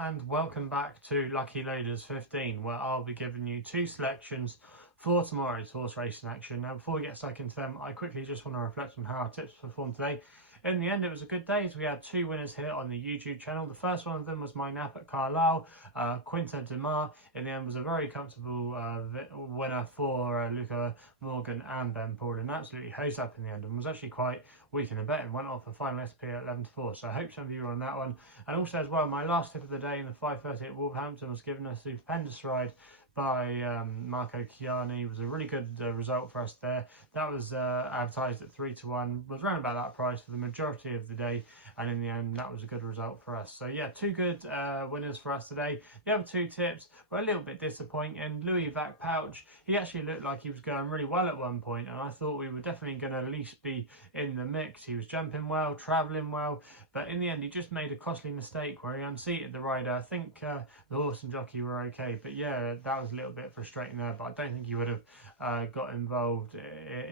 and welcome back to Lucky Loaders 15, where I'll be giving you two selections for tomorrow's horse racing action. Now, before we get stuck into them, I quickly just want to reflect on how our tips performed today. In the end, it was a good day as we had two winners here on the YouTube channel. The first one of them was my nap at Carlisle, Quinta de Mar. In the end, was a very comfortable winner for Luca Morgan and Ben Paulin. Absolutely hosed up in the end and was actually quite weak in the betting. Went off a final SP at 11-4. So I hope some of you were on that one. And also as well, my last tip of the day in the 5:30 at Wolverhampton was given a stupendous ride by Marco Chiani. It was a really good result for us there. That was advertised at 3-1, was around about that price for the majority of the day, and in the end that was a good result for us. So yeah, two good winners for us today. The other two tips were a little bit disappointing. Louis Vac Pouch, he actually looked like he was going really well at one point, and I thought we were definitely going to at least be in the mix. He was jumping well, travelling well, but in the end he just made a costly mistake where he unseated the rider. I think the horse and jockey were okay, but yeah, that was a little bit frustrating there, but I don't think he would have got involved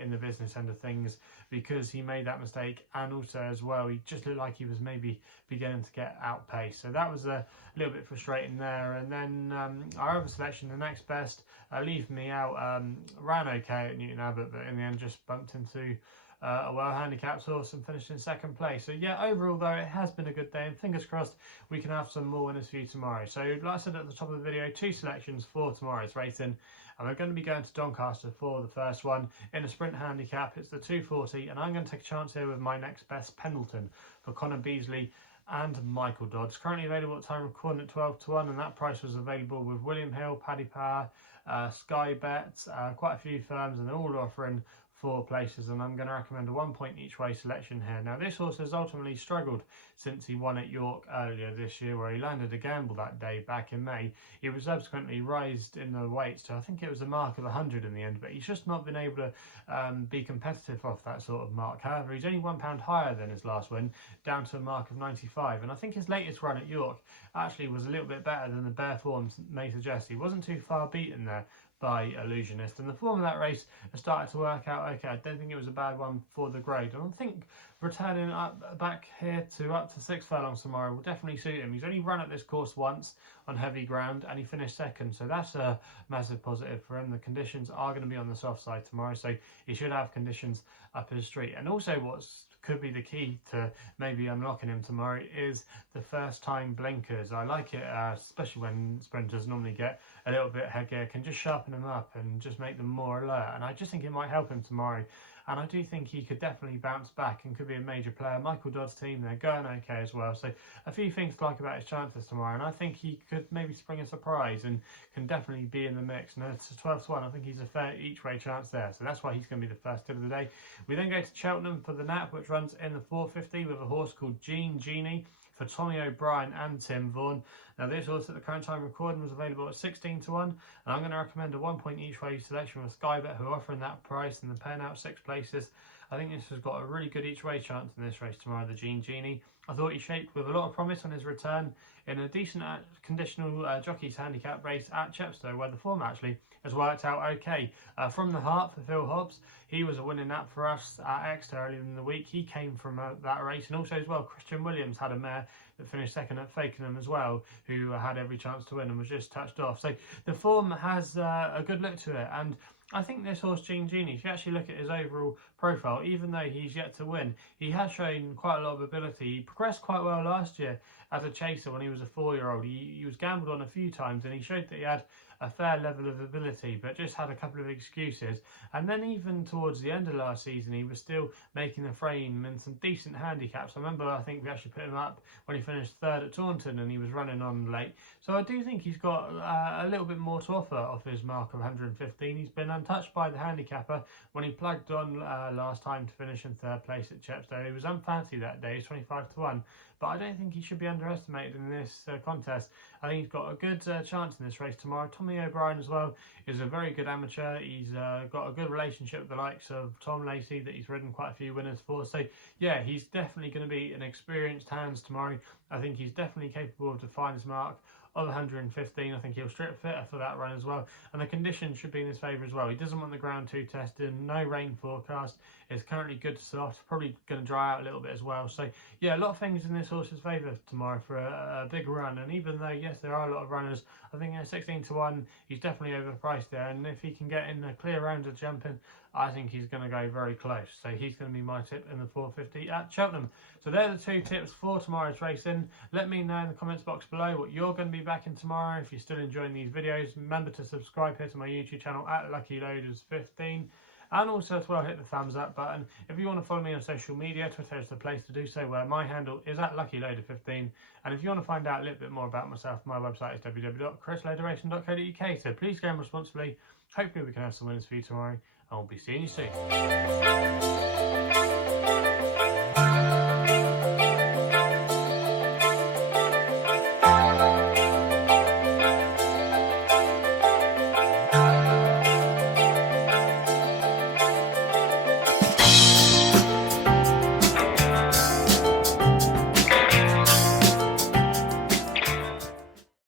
in the business end of things because he made that mistake, and also as well he just looked like he was maybe beginning to get outpaced, so that was a little bit frustrating there. And then our other selection, the next best, Leave Me Out, ran okay at Newton Abbot, but in the end just bumped into a well-handicapped horse and finished in second place. So yeah, overall though, it has been a good day, and fingers crossed we can have some more winners for you tomorrow. So like I said at the top of the video, two selections for tomorrow's racing, and we're going to be going to Doncaster for the first one in a sprint handicap. It's the 240, and I'm going to take a chance here with my next best, Pendleton, for Connor Beasley and Michael Dodds. Currently available at time recording at 12-1, and that price was available with William Hill, Paddy Power, SkyBet, quite a few firms, and they're all offering 4 places, and I'm going to recommend a 1 point each way selection here. Now this horse has ultimately struggled since he won at York earlier this year, where he landed a gamble that day back in May. He was subsequently raised in the weights to, I think it was a mark of 100 in the end, but he's just not been able to be competitive off that sort of mark. However, he's only £1 higher than his last win, down to a mark of 95, and I think his latest run at York actually was a little bit better than the bare forms may suggest. He wasn't too far beaten there by Illusionist, and the form of that race has started to work out okay. I don't think it was a bad one for the grade, and I think returning back here to up to 6 furlongs tomorrow will definitely suit him. He's only run at this course once on heavy ground and he finished second, so that's a massive positive for him. The conditions are going to be on the soft side tomorrow, so he should have conditions up his street. And also what's could be the key to maybe unlocking him tomorrow is the first time blinkers. I like it, especially when sprinters normally get a little bit headgear, can just sharpen them up and just make them more alert, and I just think it might help him tomorrow. And I do think he could definitely bounce back and could be a major player. Michael Dodd's team, they're going okay as well. So a few things to like about his chances tomorrow. And I think he could maybe spring a surprise and can definitely be in the mix. And it's 12-1. I think he's a fair each way chance there. So that's why he's going to be the first tip of the day. We then go to Cheltenham for the nap, which runs in the 450 with a horse called Genie for Tommy O'Brien and Tim Vaughan. Now this horse at the current time recording was available at 16-1, and I'm going to recommend a 1 point each way selection with SkyBet, who are offering that price and they're paying out 6 places. I think this has got a really good each way chance in this race tomorrow, the Genie. I thought he shaped with a lot of promise on his return in a decent conditional jockeys handicap race at Chepstow, where the form actually has worked out okay. From the heart for Phil Hobbs, he was a winning nap for us at Exeter earlier in the week. He came from that race, and also as well Christian Williams had a mare that finished second at Fakenham as well, who had every chance to win and was just touched off. So the form has a good look to it, and I think this horse, Genie, if you actually look at his overall profile, even though he's yet to win, he has shown quite a lot of ability. He progressed quite well last year as a chaser when he was a 4-year-old. He was gambled on a few times and he showed that he had a fair level of ability, but just had a couple of excuses. And then even towards the end of last season, he was still making the frame in some decent handicaps. I remember, I think we actually put him up when he finished 3rd at Taunton and he was running on late. So I do think he's got a little bit more to offer off his mark of 115. He's been untouched by the handicapper when he plugged on last time to finish in 3rd place at Chepstow. He was unfancy that day, 25-1, but I don't think he should be underestimated in this contest. I think he's got a good chance in this race tomorrow. Tommy O'Brien as well is a very good amateur. He's got a good relationship with the likes of Tom Lacey that he's ridden quite a few winners for. So yeah, he's definitely going to be an experienced hands tomorrow. I think he's definitely capable of defying his mark of 115. I think he'll strip fitter for that run as well, and the conditions should be in his favour as well. He doesn't want the ground too tested, no rain forecast. It's currently good to soft, probably going to dry out a little bit as well. So yeah, a lot of things in this horse's favour tomorrow for a big run. And even though yes, there are a lot of runners, I think 16 to 1, he's definitely overpriced there. And if he can get in a clear round of jumping, I think he's going to go very close. So he's going to be my tip in the 450 at Cheltenham. So they're the two tips for tomorrow's racing. Let me know in the comments box below what you're going to be backing tomorrow. If you're still enjoying these videos, remember to subscribe here to my YouTube channel at LuckyLoaders15. And also as well, hit the thumbs up button. If you want to follow me on social media, Twitter is the place to do so, where my handle is at LuckyLoader15. And if you want to find out a little bit more about myself, my website is www.chrisloaderracing.co.uk. So please go responsibly. Hopefully we can have some winners for you tomorrow, and we'll be seeing you soon.